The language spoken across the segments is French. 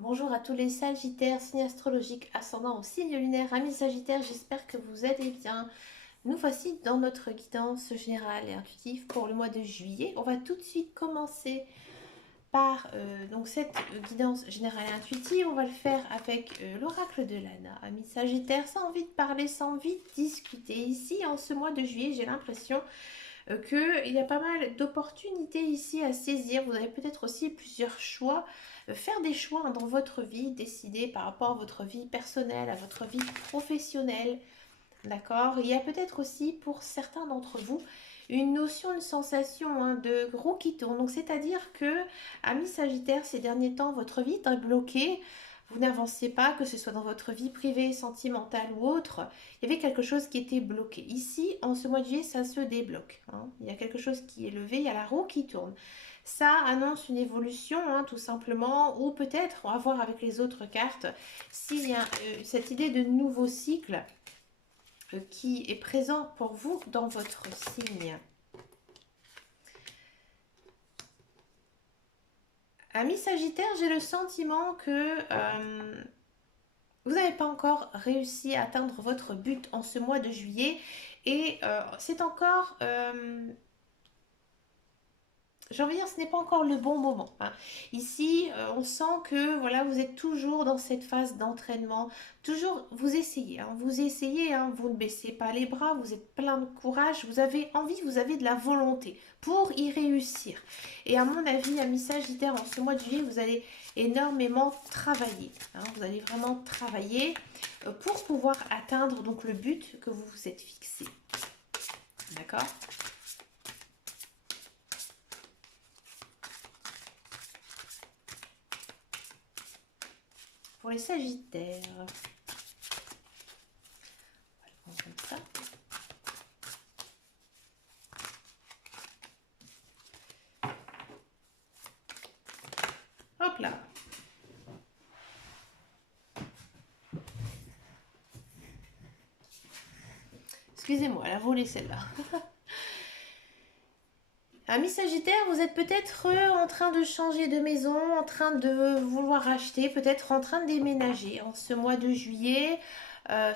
Bonjour à tous les Sagittaires, signe astrologique ascendant au signe lunaire. Amis Sagittaires, j'espère que vous allez bien. Nous voici dans notre guidance générale et intuitive pour le mois de juillet. On va tout de suite commencer par donc cette guidance générale et intuitive. On va le faire avec l'oracle de Lana. Amis Sagittaires, sans envie de parler, sans envie de discuter. Ici, en ce mois de juillet, j'ai l'impression qu'il y a pas mal d'opportunités ici à saisir. Vous avez peut-être aussi plusieurs choix, faire des choix dans votre vie, décider par rapport à votre vie personnelle, à votre vie professionnelle. D'accord. Il y a peut-être aussi pour certains d'entre vous une notion, une sensation de roue qui tourne. Donc c'est-à-dire que, amis Sagittaire, ces derniers temps, votre vie est bloquée. Vous n'avancez pas, que ce soit dans votre vie privée, sentimentale ou autre. Il y avait quelque chose qui était bloqué. Ici, en ce mois de juillet, ça se débloque. Il y a quelque chose qui est levé, il y a la roue qui tourne. Ça annonce une évolution, tout simplement, ou peut-être, on va voir avec les autres cartes, s'il y a cette idée de nouveau cycle qui est présent pour vous dans votre signe. Amis Sagittaire, j'ai le sentiment que vous n'avez pas encore réussi à atteindre votre but en ce mois de juillet et c'est encore j'ai envie de dire, ce n'est pas encore le bon moment. Ici, on sent que voilà, vous êtes toujours dans cette phase d'entraînement. Toujours, vous essayez. Vous essayez, vous ne baissez pas les bras, vous êtes plein de courage, vous avez envie, vous avez de la volonté pour y réussir. Et à mon avis, amis Sagittaire, en ce mois de juillet, vous allez énormément travailler. Vous allez vraiment travailler pour pouvoir atteindre donc le but que vous vous êtes fixé. D'accord ? Pour les Sagittaires, on va le prendre comme ça. Hop là. Excusez-moi, elle a volé celle-là. Amis Sagittaire, vous êtes peut-être en train de changer de maison, en train de vouloir acheter, peut-être en train de déménager en ce mois de juillet.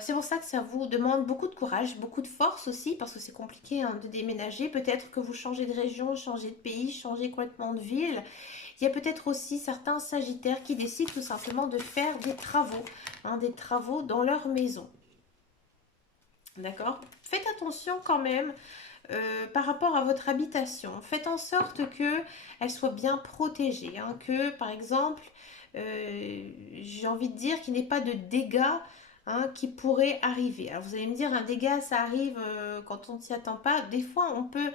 C'est pour ça que ça vous demande beaucoup de courage, beaucoup de force aussi, parce que c'est compliqué de déménager. Peut-être que vous changez de région, changez de pays, changez complètement de ville. Il y a peut-être aussi certains Sagittaires qui décident tout simplement de faire des travaux dans leur maison. D'accord? Faites attention quand même par rapport à votre habitation. Faites en sorte qu'elle soit bien protégée. Que par exemple, j'ai envie de dire qu'il n'y ait pas de dégâts qui pourraient arriver. Alors vous allez me dire, un dégât, ça arrive quand on ne s'y attend pas. Des fois, on peut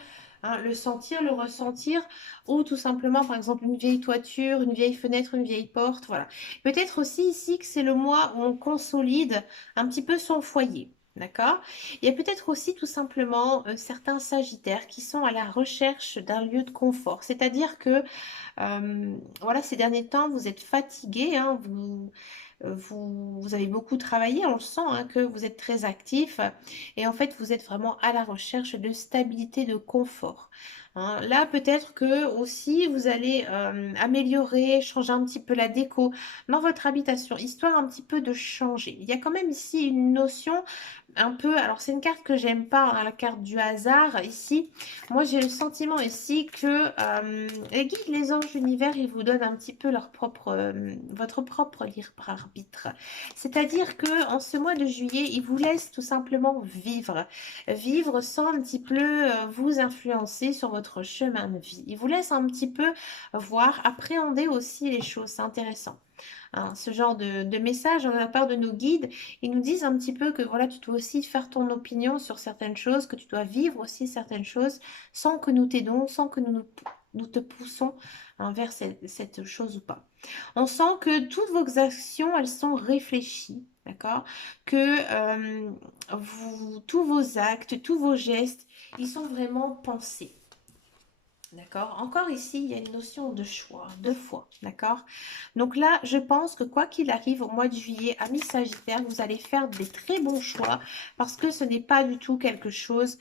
le sentir, le ressentir, ou tout simplement, par exemple, une vieille toiture, une vieille fenêtre, une vieille porte. Voilà. Peut-être aussi ici que c'est le mois où on consolide un petit peu son foyer. D'accord? Il y a peut-être aussi tout simplement certains Sagittaires qui sont à la recherche d'un lieu de confort. C'est-à-dire que voilà, ces derniers temps, vous êtes fatigué, vous avez beaucoup travaillé, on le sent, que vous êtes très actif et en fait, vous êtes vraiment à la recherche de stabilité, de confort. Là, peut-être que aussi, vous allez améliorer, changer un petit peu la déco dans votre habitation, histoire un petit peu de changer. Il y a quand même ici une notion un peu, alors c'est une carte que j'aime pas, la carte du hasard ici. Moi, j'ai le sentiment ici que les guides, les anges, l'univers, ils vous donnent un petit peu votre propre libre arbitre. C'est-à-dire que en ce mois de juillet, ils vous laissent tout simplement vivre sans un petit peu vous influencer sur votre chemin de vie. Ils vous laissent un petit peu voir, appréhender aussi les choses. C'est intéressant. Ce genre de message de la part de nos guides, ils nous disent un petit peu que voilà, tu dois aussi faire ton opinion sur certaines choses, que tu dois vivre aussi certaines choses sans que nous t'aidons, sans que nous te poussons vers cette chose ou pas. On sent que toutes vos actions, elles sont réfléchies, d'accord? Que tous vos actes, tous vos gestes, ils sont vraiment pensés. D'accord. Encore ici, il y a une notion de choix, de foi. D'accord. Donc là, je pense que quoi qu'il arrive au mois de juillet, amis Sagittaire, vous allez faire des très bons choix parce que ce n'est pas du tout quelque chose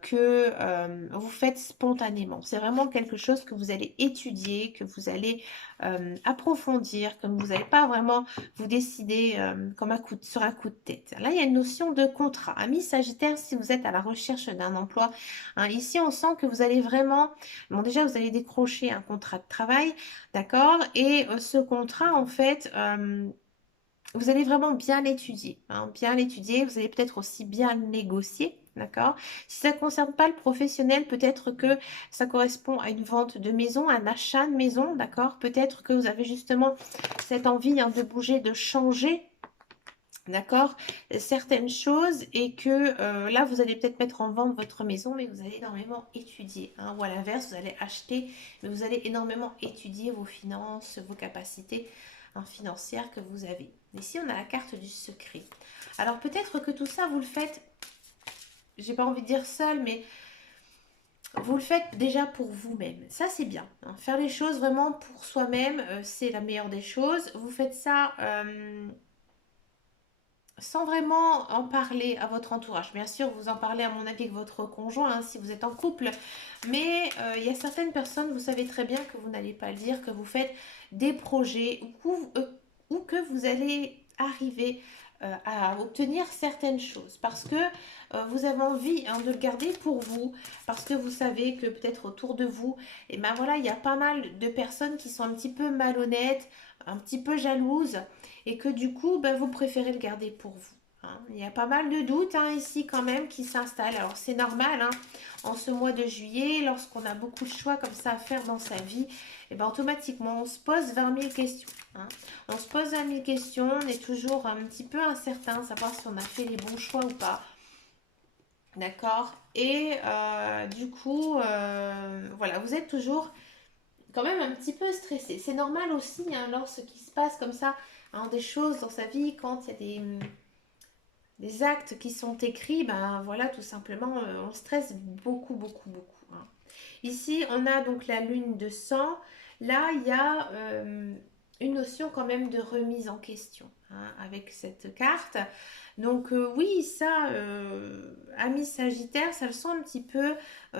que vous faites spontanément. C'est vraiment quelque chose que vous allez étudier, que vous allez approfondir, que vous n'allez pas vraiment vous décider comme sur un coup de tête. Là, il y a une notion de contrat. Amis Sagittaire, si vous êtes à la recherche d'un emploi, hein, ici, on sent que vous allez vraiment... Bon, déjà, vous allez décrocher un contrat de travail, d'accord? Et ce contrat, en fait... vous allez vraiment bien l'étudier, hein, bien l'étudier. Vous allez peut-être aussi bien le négocier, d'accord? Si ça ne concerne pas le professionnel, peut-être que ça correspond à une vente de maison, un achat de maison, d'accord? Peut-être que vous avez justement cette envie hein, de bouger, de changer, d'accord? Certaines choses et que là, vous allez peut-être mettre en vente votre maison, mais vous allez énormément étudier, hein, ou à l'inverse, vous allez acheter, mais vous allez énormément étudier vos finances, vos capacités hein, financières que vous avez. Ici, on a la carte du secret. Alors, peut-être que tout ça, vous le faites, j'ai pas envie de dire seul, mais vous le faites déjà pour vous-même. Ça, c'est bien, hein. Faire les choses vraiment pour soi-même, c'est la meilleure des choses. Vous faites ça sans vraiment en parler à votre entourage. Bien sûr, vous en parlez à mon avis avec votre conjoint hein, si vous êtes en couple, mais il y a certaines personnes, vous savez très bien que vous n'allez pas le dire, que vous faites des projets ou que vous allez arriver à obtenir certaines choses parce que vous avez envie hein, de le garder pour vous, parce que vous savez que peut-être autour de vous, et ben voilà, il y a pas mal de personnes qui sont un petit peu malhonnêtes, un petit peu jalouses et que du coup, ben, vous préférez le garder pour vous. Hein. Il y a pas mal de doutes hein, ici quand même qui s'installent. Alors c'est normal, hein, en ce mois de juillet, lorsqu'on a beaucoup de choix comme ça à faire dans sa vie, et ben, automatiquement on se pose 20 000 questions. Hein. On se pose 20 000 questions, on est toujours un petit peu incertain, savoir si on a fait les bons choix ou pas. D'accord. Et du coup, voilà, vous êtes toujours quand même un petit peu stressé. C'est normal aussi, hein, lorsqu'il se passe comme ça, hein, des choses dans sa vie, quand il y a des actes qui sont écrits, ben voilà, tout simplement, on stresse beaucoup, beaucoup, beaucoup. Hein. Ici, on a donc la lune de sang. Là, il y a une notion quand même de remise en question hein, avec cette carte. Donc oui, ça, ami Sagittaire, ça le sent un petit peu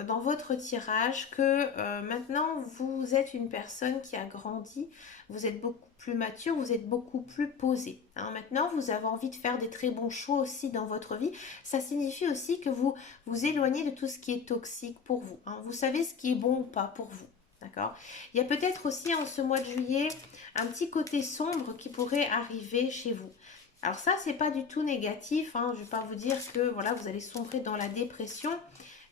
dans votre tirage que maintenant vous êtes une personne qui a grandi, vous êtes beaucoup plus mature, vous êtes beaucoup plus posé. Hein. Maintenant, vous avez envie de faire des très bons choix aussi dans votre vie. Ça signifie aussi que vous vous éloignez de tout ce qui est toxique pour vous. Hein. Vous savez ce qui est bon ou pas pour vous. D'accord. Il y a peut-être aussi en ce mois de juillet un petit côté sombre qui pourrait arriver chez vous. Alors ça, c'est pas du tout négatif. Hein. Je ne vais pas vous dire que voilà, vous allez sombrer dans la dépression,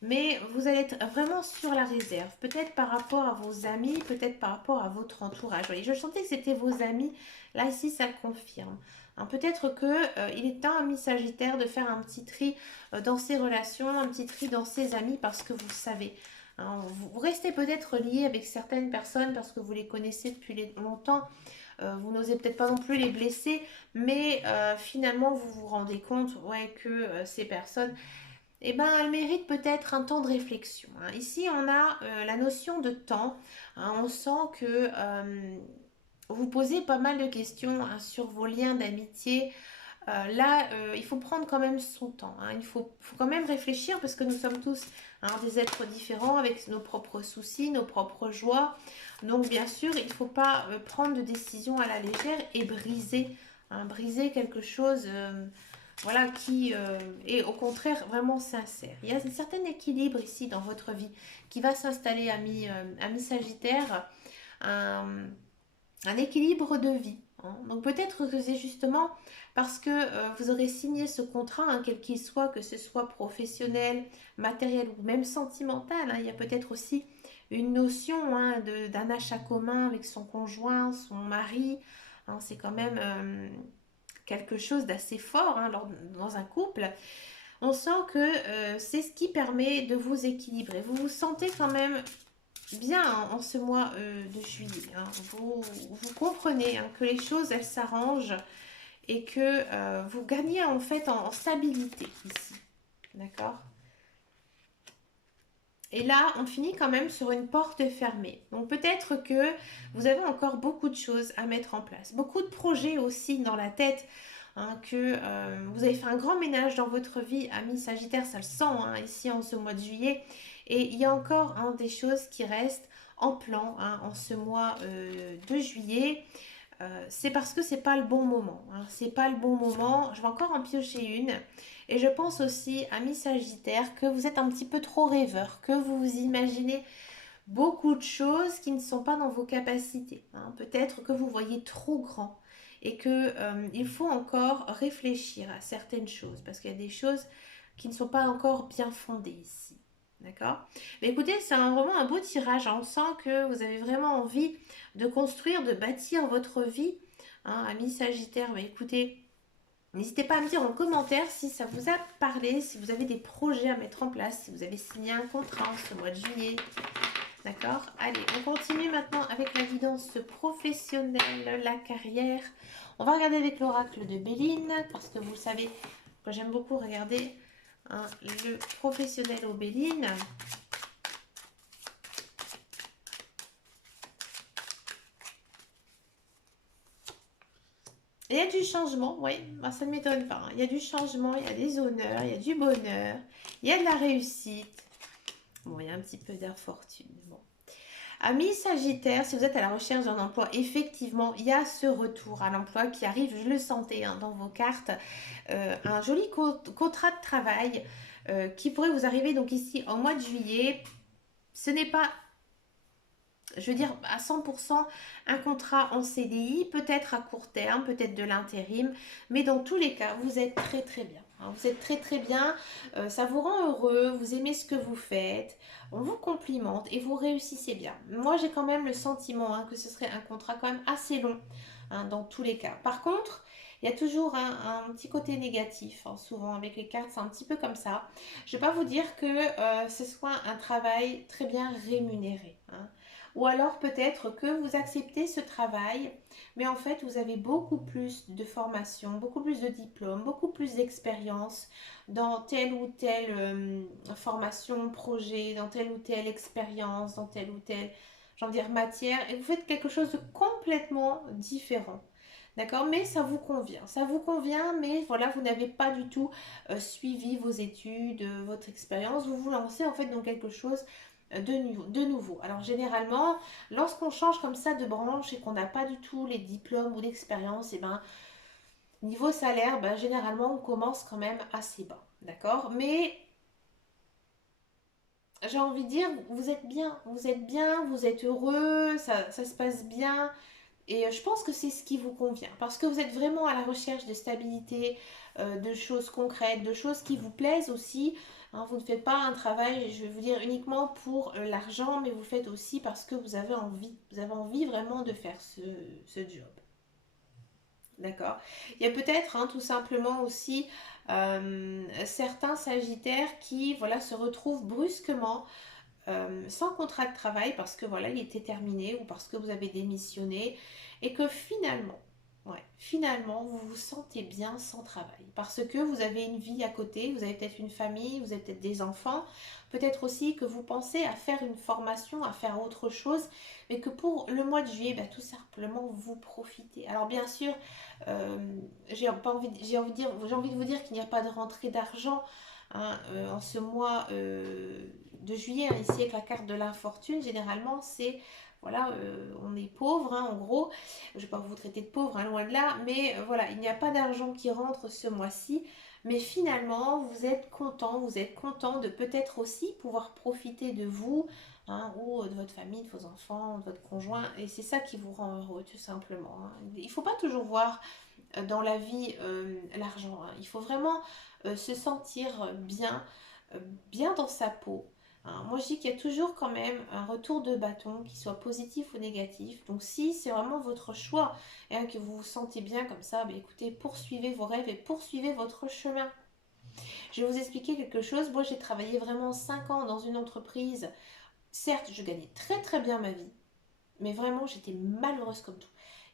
mais vous allez être vraiment sur la réserve. Peut-être par rapport à vos amis, peut-être par rapport à votre entourage. Voyez, je sentais que c'était vos amis. Là, ici, ça confirme. Hein, peut-être que il est temps, ami Sagittaire, de faire un petit tri dans ses relations, un petit tri dans ses amis, parce que vous savez. Hein, vous restez peut-être lié avec certaines personnes parce que vous les connaissez depuis longtemps. Vous n'osez peut-être pas non plus les blesser, mais finalement vous vous rendez compte ouais, que ces personnes, eh ben, elles méritent peut-être un temps de réflexion. Hein. Ici, on a la notion de temps. Hein. On sent que vous posez pas mal de questions hein, sur vos liens d'amitié. Là, il faut prendre quand même son temps. Hein. Il faut quand même réfléchir parce que nous sommes tous hein, des êtres différents avec nos propres soucis, nos propres joies. Donc, bien sûr, il ne faut pas prendre de décision à la légère et briser, hein, briser quelque chose voilà, qui est au contraire vraiment sincère. Il y a un certain équilibre ici dans votre vie qui va s'installer, ami Sagittaire. Un, un équilibre de vie. Hein. Donc peut-être que c'est justement parce que vous aurez signé ce contrat, hein, quel qu'il soit, que ce soit professionnel, matériel ou même sentimental. Hein. Il y a peut-être aussi une notion hein, d'un achat commun avec son conjoint, son mari. Hein. C'est quand même quelque chose d'assez fort hein, dans un couple. On sent que c'est ce qui permet de vous équilibrer. Vous vous sentez quand même bien hein, en ce mois de juillet. Hein. Vous comprenez hein, que les choses, elles s'arrangent et que vous gagnez en fait en stabilité ici. D'accord. Et là, on finit quand même sur une porte fermée. Donc peut-être que vous avez encore beaucoup de choses à mettre en place. Beaucoup de projets aussi dans la tête. hein, que vous avez fait un grand ménage dans votre vie, ami Sagittaire, ça le sent hein, ici en ce mois de juillet. Et il y a encore hein, des choses qui restent en plan hein, en ce mois de juillet. C'est parce que c'est pas le bon moment. Hein. C'est pas le bon moment. Je vais encore en piocher une. Et je pense aussi, ami Sagittaire, que vous êtes un petit peu trop rêveur, que vous vous imaginez beaucoup de choses qui ne sont pas dans vos capacités. Hein. Peut-être que vous voyez trop grand et que il faut encore réfléchir à certaines choses parce qu'il y a des choses qui ne sont pas encore bien fondées ici. D'accord. Mais écoutez, c'est vraiment un beau tirage. On sent que vous avez vraiment envie de construire, de bâtir votre vie. Hein, ami Sagittaire, bah, écoutez, n'hésitez pas à me dire en commentaire si ça vous a parlé, si vous avez des projets à mettre en place, si vous avez signé un contrat en ce mois de juillet. D'accord. Allez, on continue maintenant avec la guidance professionnelle, la carrière. On va regarder avec l'oracle de Béline, parce que vous le savez que j'aime beaucoup regarder hein, le professionnel au Béline. Il y a du changement, oui, ça ne m'étonne pas. Hein. Il y a du changement, il y a des honneurs, il y a du bonheur, il y a de la réussite. Bon, il y a un petit peu d'infortune. Bon. Amis Sagittaire, si vous êtes à la recherche d'un emploi, effectivement, il y a ce retour à l'emploi qui arrive, je le sentais hein, dans vos cartes, un joli contrat de travail qui pourrait vous arriver donc ici au mois de juillet. Ce n'est pas, je veux dire, à 100% un contrat en CDI, peut-être à court terme, peut-être de l'intérim, mais dans tous les cas, vous êtes très très bien. Hein, vous êtes très très bien, ça vous rend heureux, vous aimez ce que vous faites, on vous complimente et vous réussissez bien. Moi, j'ai quand même le sentiment hein, que ce serait un contrat quand même assez long hein, dans tous les cas. Par contre, il y a toujours un petit côté négatif, hein, souvent avec les cartes, c'est un petit peu comme ça. Je ne vais pas vous dire que ce soit un travail très bien rémunéré. Hein. Ou alors peut-être que vous acceptez ce travail, mais en fait vous avez beaucoup plus de formation, beaucoup plus de diplômes, beaucoup plus d'expérience dans telle ou telle formation, projet, dans telle ou telle expérience, dans telle ou telle, j'en dire, matière, et vous faites quelque chose de complètement différent. D'accord, mais ça vous convient, mais voilà, vous n'avez pas du tout suivi vos études, votre expérience, vous vous lancez en fait dans quelque chose de nouveau. Alors généralement, lorsqu'on change comme ça de branche et qu'on n'a pas du tout les diplômes ou l'expérience, et ben niveau salaire, ben, généralement on commence quand même assez bas, d'accord. Mais j'ai envie de dire, vous êtes bien, vous êtes bien, vous êtes heureux, ça se passe bien. Et je pense que c'est ce qui vous convient, parce que vous êtes vraiment à la recherche de stabilité, de choses concrètes, de choses qui vous plaisent aussi. Hein, vous ne faites pas un travail, je vais vous dire, uniquement pour l'argent, mais vous le faites aussi parce que vous avez envie. Vous avez envie vraiment de faire ce job. D'accord. Il y a peut-être hein, tout simplement aussi certains sagittaires qui voilà, se retrouvent brusquement sans contrat de travail parce que voilà, il était terminé ou parce que vous avez démissionné et que finalement, ouais, finalement, vous vous sentez bien sans travail parce que vous avez une vie à côté, vous avez peut-être une famille, vous avez peut-être des enfants, peut-être aussi que vous pensez à faire une formation, à faire autre chose, mais que pour le mois de juillet, bah, tout simplement, vous profitez. Alors bien sûr, j'ai envie de vous dire qu'il n'y a pas de rentrée d'argent hein, en ce mois de juillet, hein, ici avec la carte de l'infortune, généralement c'est voilà, on est pauvre, hein, en gros. Je ne vais pas vous traiter de pauvre, hein, loin de là, mais voilà, il n'y a pas d'argent qui rentre ce mois-ci. Mais finalement, vous êtes content de peut-être aussi pouvoir profiter de vous, hein, ou de votre famille, de vos enfants, de votre conjoint. Et c'est ça qui vous rend heureux, tout simplement. Hein. Il ne faut pas toujours voir dans la vie l'argent. Hein. Il faut vraiment se sentir bien, euh, bien dans sa peau. Hein. Moi, je dis qu'il y a toujours quand même un retour de bâton, qu'il soit positif ou négatif. Donc, si c'est vraiment votre choix et hein, que vous vous sentez bien comme ça, bah, écoutez, poursuivez vos rêves et poursuivez votre chemin. Je vais vous expliquer quelque chose. Moi, j'ai travaillé vraiment 5 ans dans une entreprise. Certes, je gagnais très très bien ma vie, mais vraiment, j'étais malheureuse comme tout.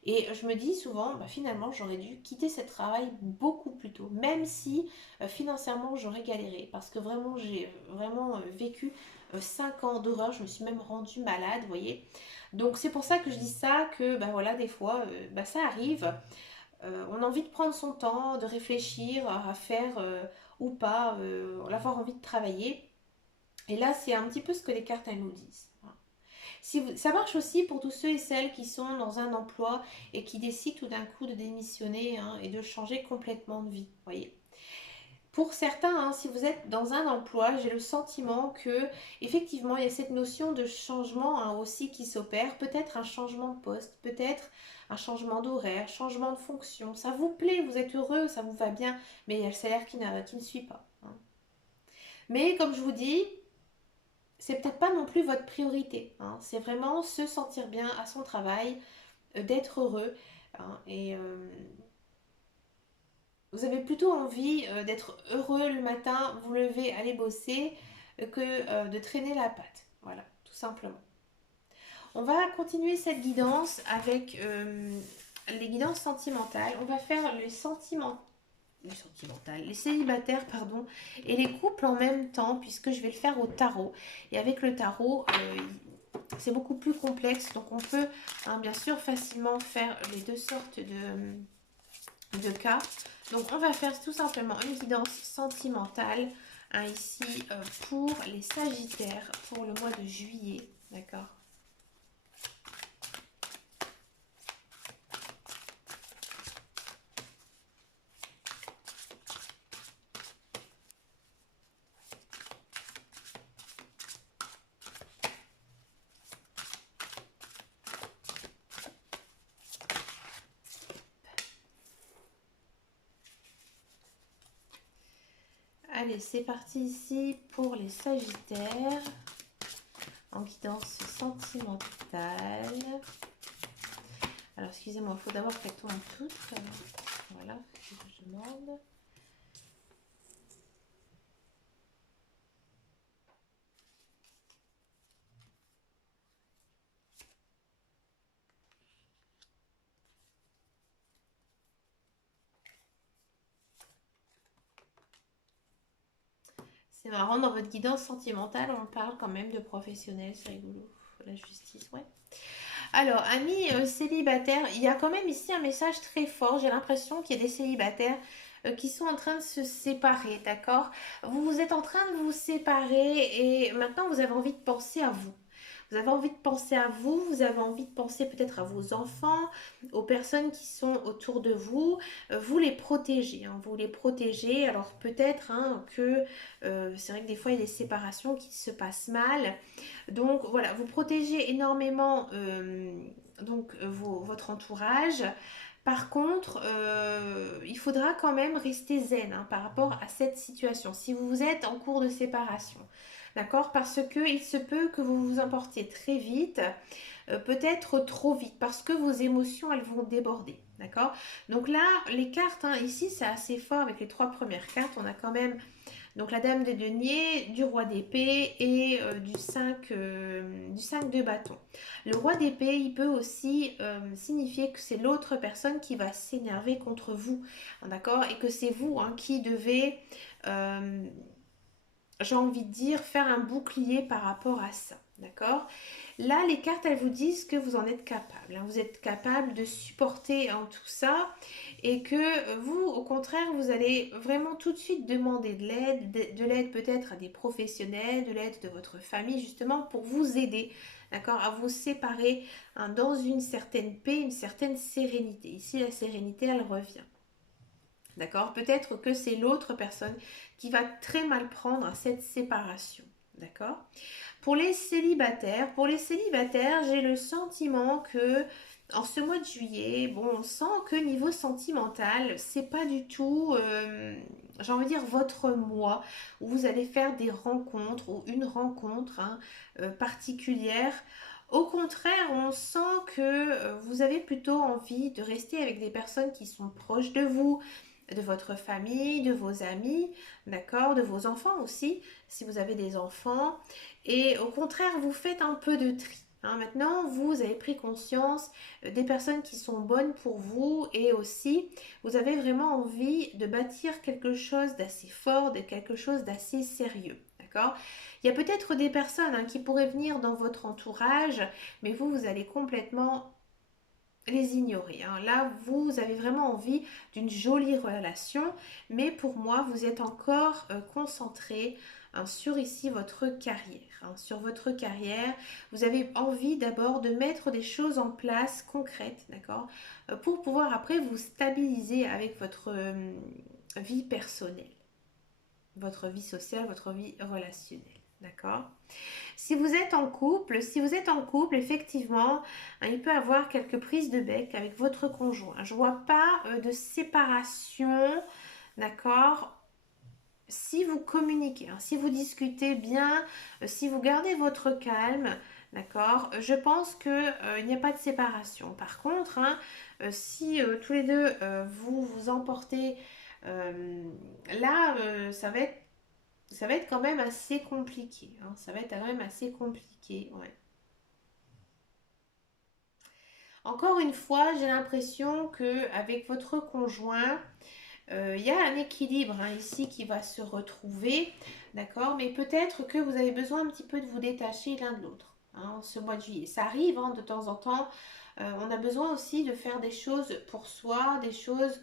Et je me dis souvent, bah, finalement, j'aurais dû quitter ce travail beaucoup plus tôt, même si financièrement, j'aurais galéré, parce que vraiment, j'ai vraiment vécu 5 ans d'horreur, je me suis même rendue malade, vous voyez. Donc c'est pour ça que je dis ça, que bah, voilà, des fois, bah, ça arrive. On a envie de prendre son temps, de réfléchir à faire ou pas, l'avoir envie de travailler. Et là, c'est un petit peu ce que les cartes elles nous disent. Ça marche aussi pour tous ceux et celles qui sont dans un emploi et qui décident tout d'un coup de démissionner, hein, et de changer complètement de vie. Voyez. Pour certains, hein, si vous êtes dans un emploi, j'ai le sentiment que effectivement il y a cette notion de changement, hein, aussi qui s'opère. Peut-être un changement de poste, peut-être un changement d'horaire, changement de fonction. Ça vous plaît, vous êtes heureux, ça vous va bien, mais il y a le salaire qui ne suit pas, hein. Mais comme je vous dis, c'est peut-être pas non plus votre priorité, hein. C'est vraiment se sentir bien à son travail, d'être heureux, hein. Vous avez plutôt envie d'être heureux le matin, vous levez, aller bosser, que de traîner la patte. Voilà, tout simplement. On va continuer cette guidance avec les guidances sentimentales. On va faire les célibataires, pardon, et les couples en même temps, puisque je vais le faire au tarot. Et avec le tarot, c'est beaucoup plus complexe, donc on peut, hein, bien sûr facilement faire les deux sortes de cas. Donc on va faire tout simplement une guidance sentimentale, hein, ici pour les Sagittaires pour le mois de juillet, d'accord. Allez, c'est parti ici pour les Sagittaires en guidance sentimentale. Alors excusez-moi, il faut d'abord qu'elle tourne toute. Voilà, c'est ce que je demande. C'est marrant, dans votre guidance sentimentale, on parle quand même de professionnels, c'est rigolo. La justice, ouais. Alors, amis célibataires, il y a quand même ici un message très fort. J'ai l'impression qu'il y a des célibataires qui sont en train de se séparer, d'accord? Vous êtes en train de vous séparer et maintenant vous avez envie de penser à vous. Vous avez envie de penser à vous, vous avez envie de penser peut-être à vos enfants, aux personnes qui sont autour de vous. Vous les protégez, hein, vous les protégez. Alors peut-être, hein, que c'est vrai que des fois il y a des séparations qui se passent mal. Donc voilà, vous protégez énormément votre entourage. Par contre, il faudra quand même rester zen, hein, par rapport à cette situation. Si vous êtes en cours de séparation, d'accord? Parce que il se peut que vous vous emportiez très vite, peut-être trop vite, parce que vos émotions, elles vont déborder, d'accord? Donc là, les cartes, hein, ici, c'est assez fort avec les trois premières cartes. On a quand même donc la dame de denier, du roi d'épée et du 5 de bâton. Le roi d'épée, il peut aussi signifier que c'est l'autre personne qui va s'énerver contre vous, hein, d'accord? Et que c'est vous, hein, qui devez, euh, j'ai envie de dire, faire un bouclier par rapport à ça, d'accord? Là, les cartes, elles vous disent que vous en êtes capable, hein. Vous êtes capable de supporter, hein, tout ça et que vous, au contraire, vous allez vraiment tout de suite demander de l'aide peut-être à des professionnels, de l'aide de votre famille, justement pour vous aider, d'accord, à vous séparer, hein, dans une certaine paix, une certaine sérénité. Ici, la sérénité, elle revient. D'accord? Peut-être que c'est l'autre personne qui va très mal prendre cette séparation. D'accord? Pour les célibataires, j'ai le sentiment que en ce mois de juillet, bon, on sent que niveau sentimental, c'est pas du tout, j'ai envie de dire, votre mois où vous allez faire des rencontres ou une rencontre, hein, particulière. Au contraire, on sent que vous avez plutôt envie de rester avec des personnes qui sont proches de vous, de votre famille, de vos amis, d'accord, de vos enfants aussi, si vous avez des enfants. Et au contraire, vous faites un peu de tri, hein. Maintenant, vous avez pris conscience des personnes qui sont bonnes pour vous et aussi, vous avez vraiment envie de bâtir quelque chose d'assez fort, de quelque chose d'assez sérieux. D'accord? Il y a peut-être des personnes, hein, qui pourraient venir dans votre entourage, mais vous allez complètement les ignorer, hein. Là, vous avez vraiment envie d'une jolie relation, mais pour moi, vous êtes encore concentré, hein, sur ici votre carrière, hein, sur votre carrière. Vous avez envie d'abord de mettre des choses en place concrètes, d'accord, pour pouvoir après vous stabiliser avec votre vie personnelle, votre vie sociale, votre vie relationnelle, d'accord. Si vous êtes en couple, effectivement, hein, il peut y avoir quelques prises de bec avec votre conjoint. Je vois pas de séparation, d'accord? Si vous communiquez, hein, si vous discutez bien, si vous gardez votre calme, d'accord? Je pense que il n'y a pas de séparation. Par contre, hein, si tous les deux vous vous emportez, là, ça va être quand même assez compliqué, hein. Ça va être quand même assez compliqué, ouais. Encore une fois, j'ai l'impression que avec votre conjoint, il y a un équilibre, hein, ici qui va se retrouver, d'accord? Mais peut-être que vous avez besoin un petit peu de vous détacher l'un de l'autre, hein, ce mois de juillet. Ça arrive, hein, de temps en temps. On a besoin aussi de faire des choses pour soi, des choses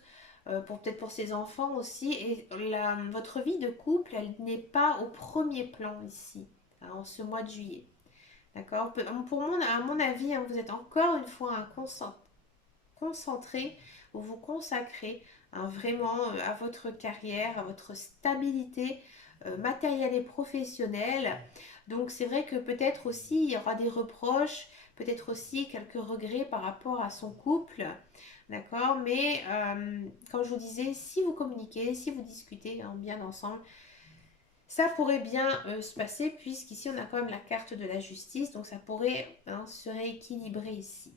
pour peut-être pour ses enfants aussi. Et votre vie de couple, elle n'est pas au premier plan ici, hein, en ce mois de juillet. D'accord? À mon avis, hein, vous êtes encore une fois concentré, vous vous consacrez, hein, vraiment à votre carrière, à votre stabilité matérielle et professionnelle. Donc c'est vrai que peut-être aussi il y aura des reproches, peut-être aussi quelques regrets par rapport à son couple. D'accord? Mais comme je vous disais, si vous communiquez, si vous discutez, hein, bien ensemble, ça pourrait bien se passer puisqu'ici on a quand même la carte de la justice, donc ça pourrait, hein, se rééquilibrer ici.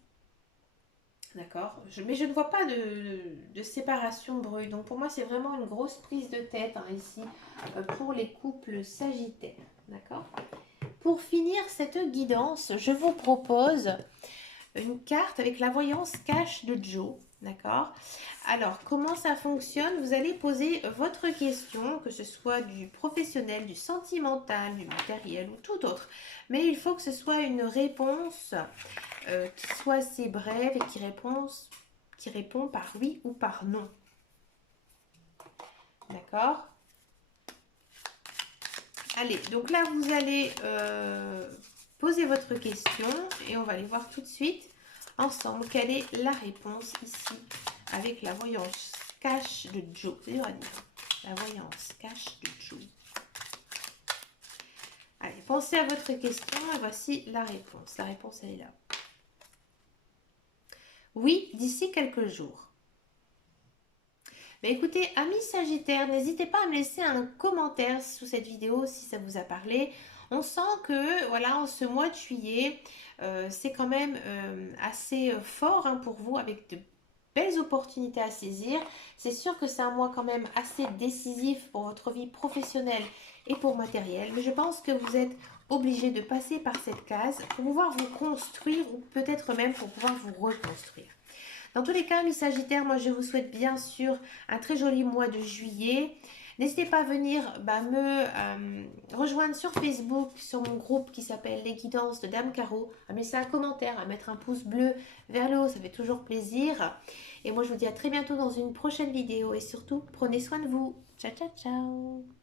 D'accord. Mais je ne vois pas de séparation bruyante. Donc pour moi, c'est vraiment une grosse prise de tête, hein, ici pour les couples sagittaires. D'accord. Pour finir cette guidance, je vous propose une carte avec la voyance cash de Joe. D'accord. Alors, comment ça fonctionne? Vous allez poser votre question, que ce soit du professionnel, du sentimental, du matériel ou tout autre. Mais il faut que ce soit une réponse qui soit assez brève et qui répond par oui ou par non. D'accord? Allez, donc là, vous allez poser votre question et on va aller voir tout de suite ensemble quelle est la réponse ici avec la voyance cash de Joe. C'est dur à dire. La voyance cash de Joe. Allez, pensez à votre question et voici la réponse. La réponse, elle est là. Oui, d'ici quelques jours. Mais écoutez, amis Sagittaires, n'hésitez pas à me laisser un commentaire sous cette vidéo si ça vous a parlé. On sent que, voilà, en ce mois de juillet, c'est quand même assez fort, hein, pour vous, avec de belles opportunités à saisir. C'est sûr que c'est un mois quand même assez décisif pour votre vie professionnelle et pour matériel. Mais je pense que vous êtes obligé de passer par cette case pour pouvoir vous construire ou peut-être même pour pouvoir vous reconstruire. Dans tous les cas, mes Sagittaires, moi je vous souhaite bien sûr un très joli mois de juillet. N'hésitez pas à venir me rejoindre sur Facebook, sur mon groupe qui s'appelle Les Guidances de Dame Caro, à me laisser un commentaire, à mettre un pouce bleu vers le haut, ça fait toujours plaisir. Et moi je vous dis à très bientôt dans une prochaine vidéo et surtout prenez soin de vous. Ciao ciao ciao.